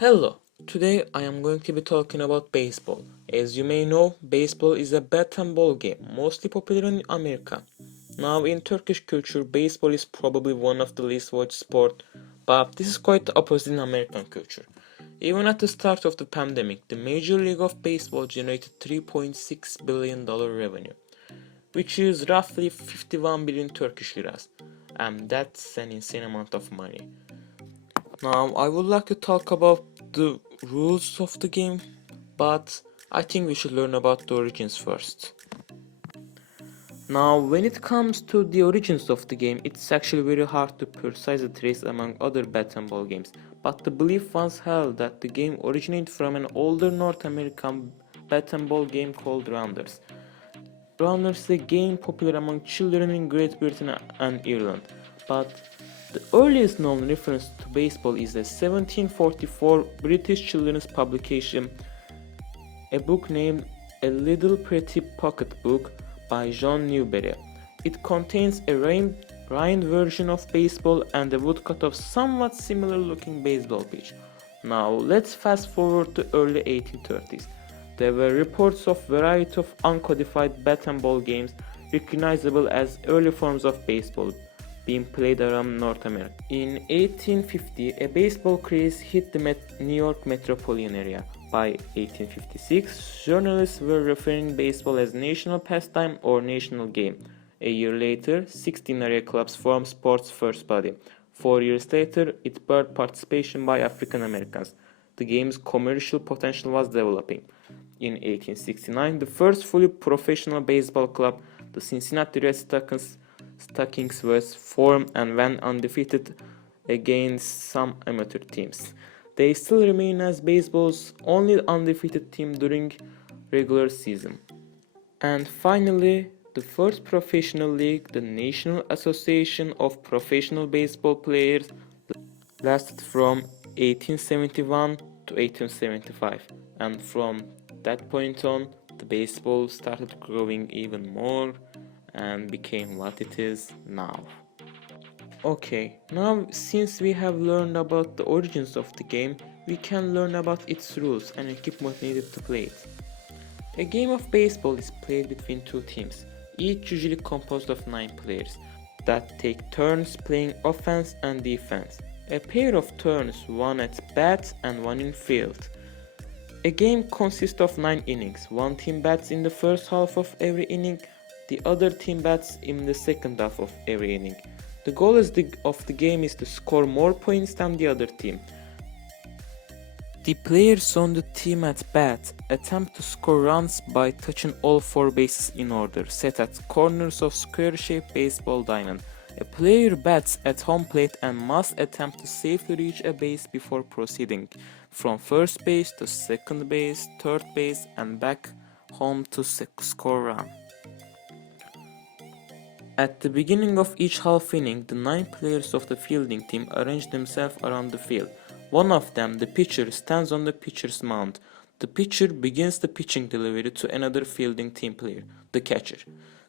Hello, today I am going to be talking about baseball. As you may know, baseball is a bat and ball game, mostly popular in America. Now, in Turkish culture, baseball is probably one of the least watched sport, but this is quite the opposite in American culture. Even at the start of the pandemic, the Major League of Baseball generated $3.6 billion revenue, which is roughly 51 billion Turkish liras, and that's an insane amount of money. Now, I would like to talk about the rules of the game, but I think we should learn about the origins first. Now, when it comes to the origins of the game, it's actually very hard to precisely trace among other bat and ball games, but the belief once held that the game originated from an older North American bat and ball game called Rounders. Rounders is a game popular among children in Great Britain and Ireland, but the earliest known reference to baseball is a 1744 British children's publication, a book named A Little Pretty Pocket Book by John Newbery. It contains a rhymed version of baseball and a woodcut of somewhat similar looking baseball pitch. Now let's fast forward to early 1830s. There were reports of variety of uncodified bat and ball games recognizable as early forms of baseball being played around North America. In 1850, a baseball craze hit the New York metropolitan area. By 1856, journalists were referring baseball as national pastime or national game. A year later, 16 area clubs formed sport's first body. 4 years later, it birthed participation by African Americans. The game's commercial potential was developing. In 1869, the first fully professional baseball club, the Cincinnati Red Stockings, was formed and went undefeated against some amateur teams. They still remain as baseball's only undefeated team during regular season. And finally, the first professional league, the National Association of Professional Baseball Players, lasted from 1871 to 1875, and from that point on, the baseball started growing even more and became what it is now. Okay, now since we have learned about the origins of the game, we can learn about its rules and equipment needed to play it. A game of baseball is played between two teams, each usually composed of 9 players, that take turns playing offense and defense. A pair of turns, one at bat and one in field. A game consists of 9 innings. One team bats in the first half of every inning, the other team bats in the second half of every inning. The goal of the game is to score more points than the other team. The players on the team at bat attempt to score runs by touching all 4 bases in order, set at corners of square-shaped baseball diamond. A player bats at home plate and must attempt to safely reach a base before proceeding from first base to second base, third base, and back home to score run. At the beginning of each half inning, the 9 players of the fielding team arrange themselves around the field. One of them, the pitcher, stands on the pitcher's mound. The pitcher begins the pitching delivery to another fielding team player, the catcher,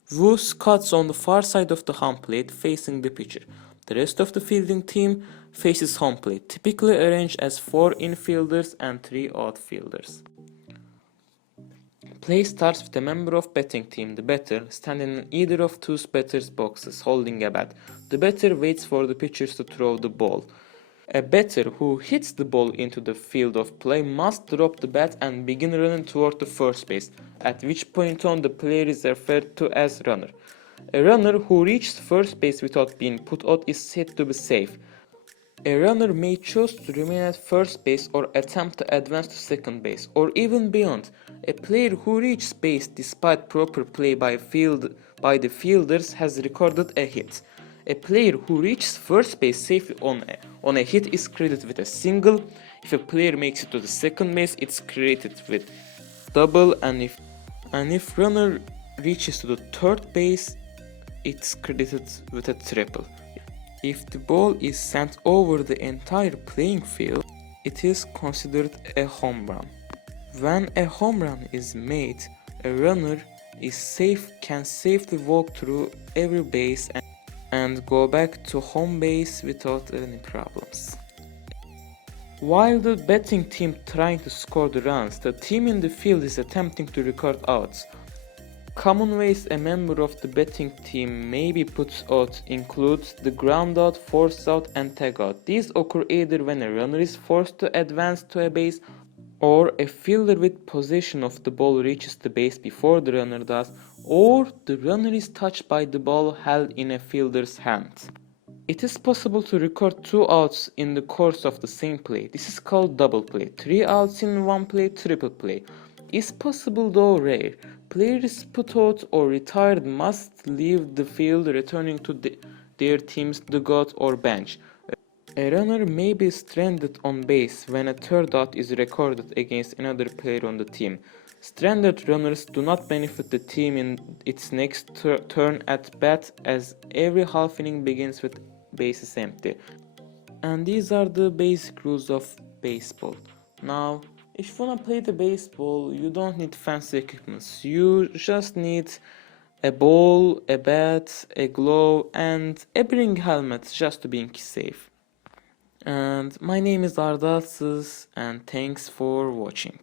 who squats on the far side of the home plate facing the pitcher. The rest of the fielding team faces home plate, typically arranged as 4 infielders and 3 outfielders. Play starts with a member of batting team, the batter, standing in either of 2 batters' boxes, holding a bat. The batter waits for the pitchers to throw the ball. A batter who hits the ball into the field of play must drop the bat and begin running toward the first base, at which point on the player is referred to as runner. A runner who reaches first base without being put out is said to be safe. A runner may choose to remain at first base or attempt to advance to second base, or even beyond. A player who reaches base despite proper play by the fielders has recorded a hit. A player who reaches first base safely on a hit is credited with a single. If a player makes it to the second base, it's credited with double, and if runner reaches to the third base, it's credited with a triple. If the ball is sent over the entire playing field, it is considered a home run. When a home run is made, a runner can safely walk through every base and go back to home base without any problems. While the batting team trying to score the runs, the team in the field is attempting to record outs. Common ways a member of the batting team may be put out include the ground out, force out, and tag out. These occur either when a runner is forced to advance to a base or a fielder with possession of the ball reaches the base before the runner does, or the runner is touched by the ball held in a fielder's hand. It is possible to record 2 outs in the course of the same play. This is called double play. 3 outs in one play, triple play. Is possible though rare. Players put out or retired must leave the field returning to their team's dugout or bench. A runner may be stranded on base when a third out is recorded against another player on the team. Stranded runners do not benefit the team in its next turn at bat, as every half inning begins with bases empty. And these are the basic rules of baseball. Now, if you wanna play the baseball, you don't need fancy equipment. You just need a ball, a bat, a glove, and a bring helmet just to be safe. And my name is Arda Atsız, and thanks for watching.